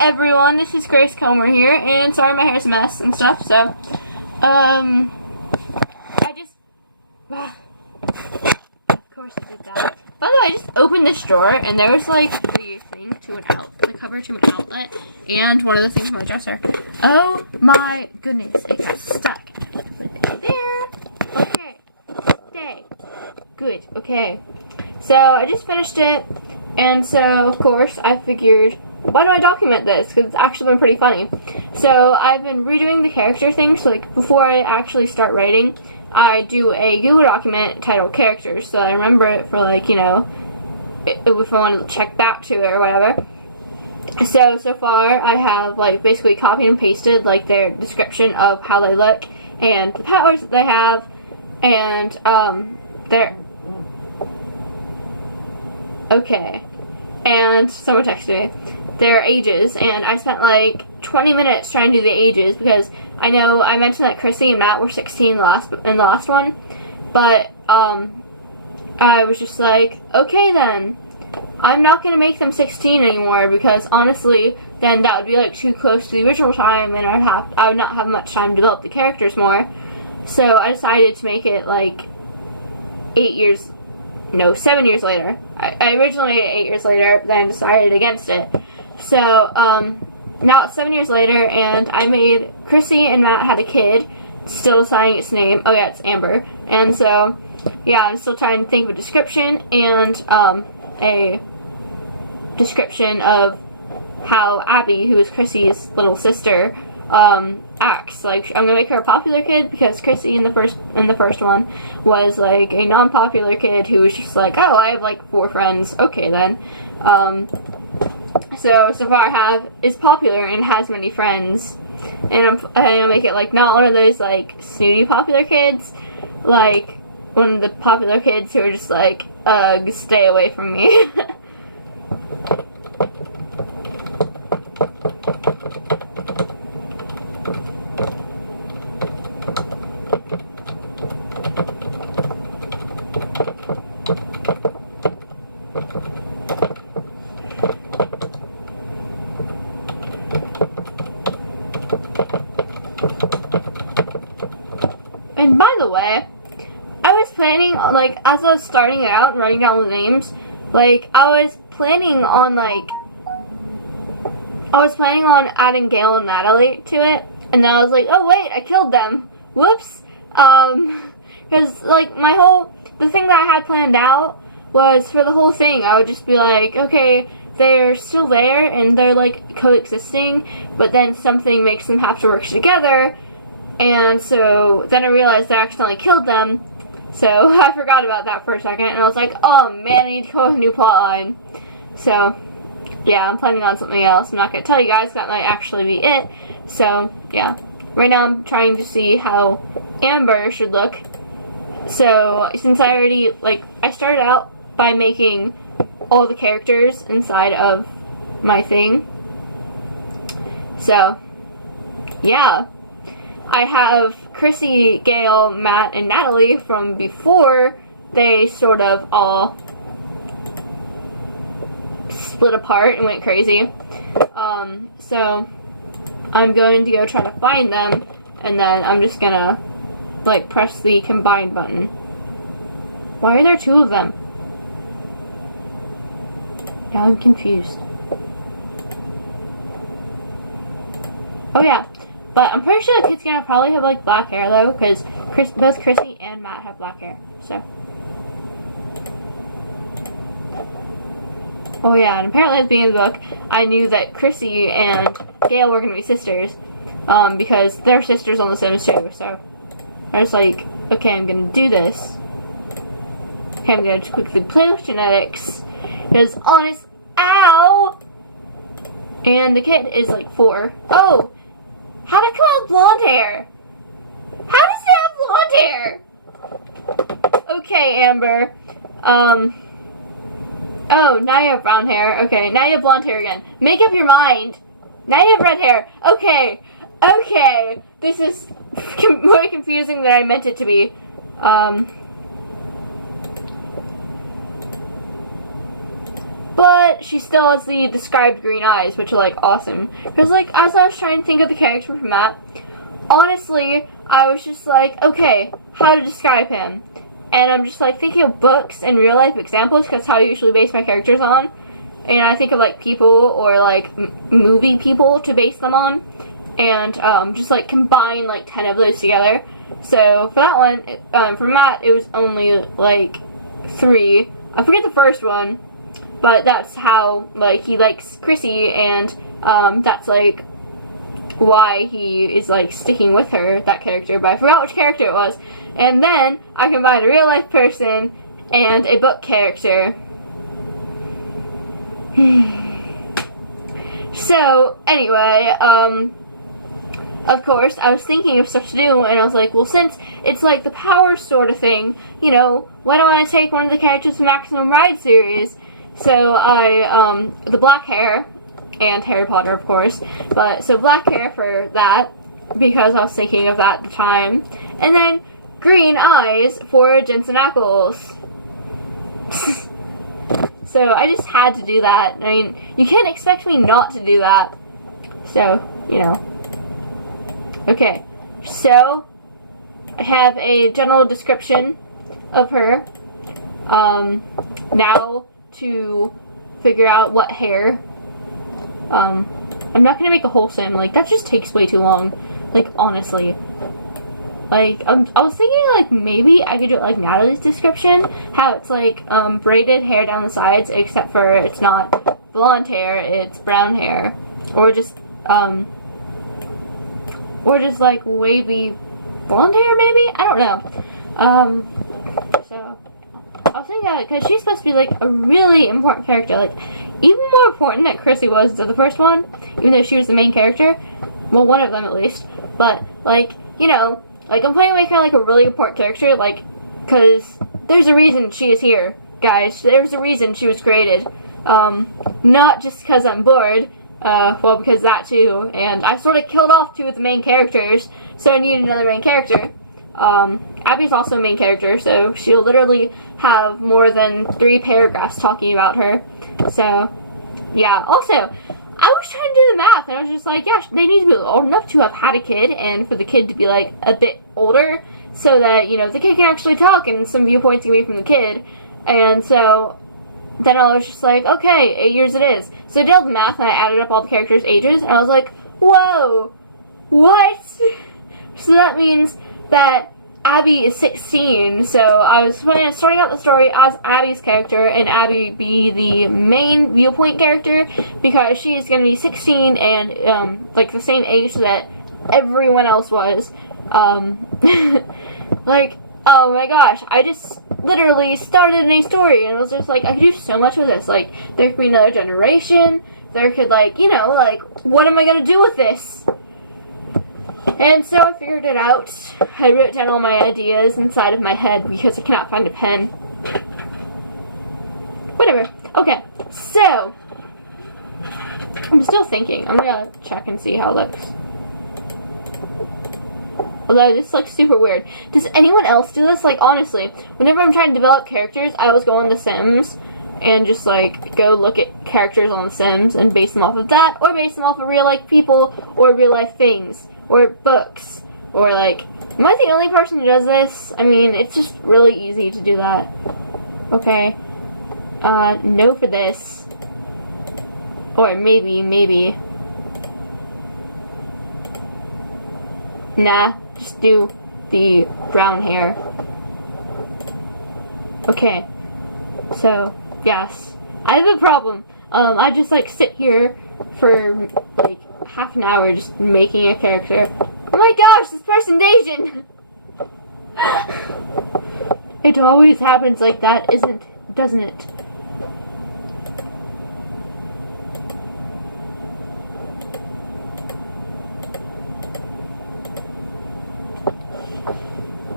everyone, this is Grace Comer here, and sorry my hair's a mess and stuff, so, I just, of course I did that. By the way, I just opened this drawer, and there was, like, the thing to an the cover to an outlet, and one of the things on my dresser. Oh my goodness, it got stuck. Put it there. Okay. Good, okay. So, I just finished it, and so, of course, I figured, why do I document this? Because it's actually been pretty funny. So, I've been redoing the character thing, so, like, before I actually start writing, I do a Google document titled Characters, so I remember it for, like, you know, if I want to check back to it or whatever. So far, I have, like, basically copied and pasted, like, their description of how they look, and the powers that they have, and, their... Okay. And someone texted me their ages, and I spent like 20 minutes trying to do the ages because I know I mentioned that Chrissy and Matt were 16 in the last one, but I was just like, okay then, I'm not gonna make them 16 anymore because honestly, then that would be like too close to the original time, and I would not have much time to develop the characters more. So I decided to make it like 7 years later. I originally made it 8 years later, then I decided against it. So, now it's 7 years later, and I made Chrissy and Matt had a kid, still deciding its name. Oh yeah, it's Amber. And so, yeah, I'm still trying to think of a description, and, a description of how Abby, who is Chrissy's little sister, acts. Like, I'm gonna make her a popular kid because Chrissy in the first one was like a non-popular kid who was just like, oh, I have like 4 friends. Okay then. So far I have is popular and has many friends, and I'm gonna make it like not one of those like snooty popular kids, like one of the popular kids who are just like, ugh, stay away from me. And by the way, I was planning, like, as I was starting it out and writing down the names, like, I was planning on adding Gail and Natalie to it, and then I was like, oh wait, I killed them. Whoops. Because, like, the thing that I had planned out was for the whole thing, I would just be like, okay, they're still there, and they're, like, coexisting, but then something makes them have to work together. And so then I realized I accidentally killed them, so I forgot about that for a second, and I was like, oh man, I need to come up with a new plotline. So, yeah, I'm planning on something else. I'm not going to tell you guys, that might actually be it. So, yeah. Right now I'm trying to see how Amber should look. So, since I already, I started out by making all the characters inside of my thing. So, yeah. I have Chrissy, Gail, Matt, and Natalie from before they sort of all split apart and went crazy. So I'm going to go try to find them, and then I'm just gonna, press the combine button. Why are there 2 of them? Now I'm confused. Oh yeah. But I'm pretty sure the kid's gonna probably have, black hair, though, because both Chrissy and Matt have black hair, so. Oh, yeah, and apparently at the beginning of the book, I knew that Chrissy and Gail were gonna be sisters, because they're sisters on The Sims 2, so. I was like, okay, I'm gonna do this. Okay, I'm gonna quickly play with genetics, because honest, ow! And the kid is, 4. Oh! How'd I come out with blonde hair? How does it have blonde hair? Okay, Amber. Oh, now you have brown hair. Okay, now you have blonde hair again. Make up your mind. Now you have red hair. Okay. This is more confusing than I meant it to be. but she still has the described green eyes, which are, like, awesome. Because, like, as I was trying to think of the character from that, honestly, I was just like, okay, how to describe him? And I'm just, like, thinking of books and real-life examples, because that's how I usually base my characters on. And I think of, like, people or, like, movie people to base them on. And just, like, combine, like, 10 of those together. So, for that one, for Matt, it was only, like, 3. I forget the first one, but that's how, like, he likes Chrissy, and that's, like, why he is, like, sticking with her, that character, but I forgot which character it was. And then I combined a real-life person and a book character. So, anyway, of course, I was thinking of stuff to do, and I was like, well, since it's like the Power sort of thing, you know, why don't I take one of the characters from Maximum Ride series? So I, the black hair, and Harry Potter, of course, but, so black hair for that, because I was thinking of that at the time, and then green eyes for Jensen Ackles. So I just had to do that. I mean, you can't expect me not to do that. So, you know. Okay, so I have a general description of her. Now to figure out what hair. I'm not gonna make a whole sim. Like, that just takes way too long. Like, honestly. Like, I was thinking, like, maybe I could do it like Natalie's description. How it's, like, braided hair down the sides, except for it's not blonde hair, it's brown hair. Or just, like, wavy blonde hair, maybe? I don't know. So, I was thinking, because she's supposed to be, like, a really important character. Like, even more important than Chrissy was to the first one, even though she was the main character. Well, one of them, at least. But, like, you know, like, I'm planning to make her, like, a really important character, like, because there's a reason she is here, guys. There's a reason she was created. Not just because I'm bored, well, because that too, and I sort of killed off 2 of the main characters, so I need another main character. Abby's also a main character, so she'll literally have more than 3 paragraphs talking about her. So, yeah. Also, I was trying to do the math, and I was just like, yeah, they need to be old enough to have had a kid, and for the kid to be, like, a bit older, so that, you know, the kid can actually talk, and some viewpoints can be from the kid. And so, then I was just like, okay, 8 years it is. So I did all the math, and I added up all the characters' ages, and I was like, whoa, what? So that means that Abby is 16, so I was planning on starting out the story as Abby's character, and Abby be the main viewpoint character, because she is going to be 16 and, like, the same age that everyone else was. Like, oh my gosh, I just literally started a new story, and it was just like, I could do so much with this. Like, there could be another generation, there could, like, you know, like, what am I going to do with this? And so I figured it out. I wrote down all my ideas inside of my head because I cannot find a pen. Whatever. Okay, so I'm still thinking. I'm gonna check and see how it looks. Although this looks super weird. Does anyone else do this? Like, honestly, whenever I'm trying to develop characters, I always go on The Sims and just, like, go look at characters on The Sims and base them off of that, or base them off of real-life people, or real-life things, or books, or, like, am I the only person who does this? I mean, it's just really easy to do that. Okay. No for this. Or maybe. Nah, just do the brown hair. Okay. So, yes. I have a problem. I just, like, sit here for, like, half an hour just making a character. Oh my gosh, this person's Asian! It always happens like that, doesn't it?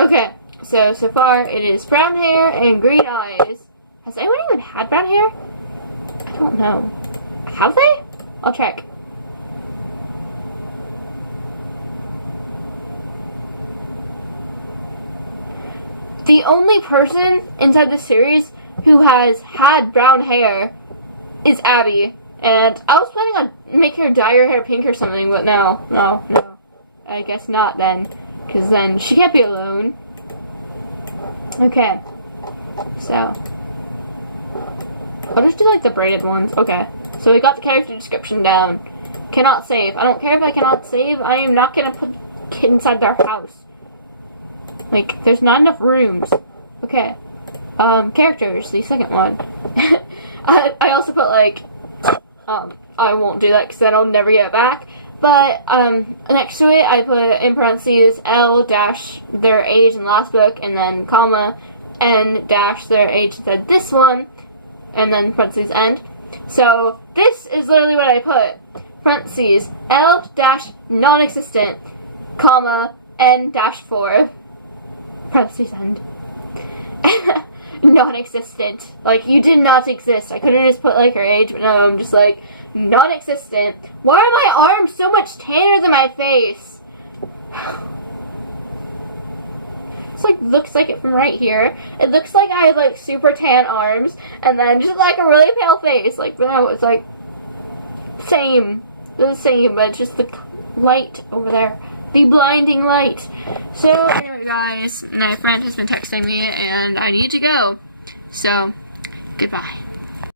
Okay, so far it is brown hair and green eyes. Has anyone even had brown hair? I don't know. Have they? I'll check. The only person inside the series who has had brown hair is Abby. And I was planning on making her dye her hair pink or something, but no. I guess not then. Because then she can't be alone. Okay. So. I'll just do like the braided ones. Okay. So we got the character description down. Cannot save. I don't care if I cannot save. I am not going to put the kid inside their house. Like, there's not enough rooms. Okay. Characters. The second one. I also put like... I won't do that because then I'll never get it back. But, next to it, I put in parentheses L dash their age in last book, and then comma, N dash their age said this one, and then parentheses end. So, this is literally what I put. Parentheses, L dash non-existent, comma, N dash 4, parentheses end. Non-existent. Like, you did not exist. I could have just put, like, her age, but no, I'm just, like, non-existent. Why are my arms so much tanner than my face? It's, like, looks like it from right here. It looks like I have, like, super tan arms, and then just, like, a really pale face. Like, no, it's, like, same. The same, but just the light over there. The blinding light. So, anyway, guys, my friend has been texting me, and I need to go. So, goodbye.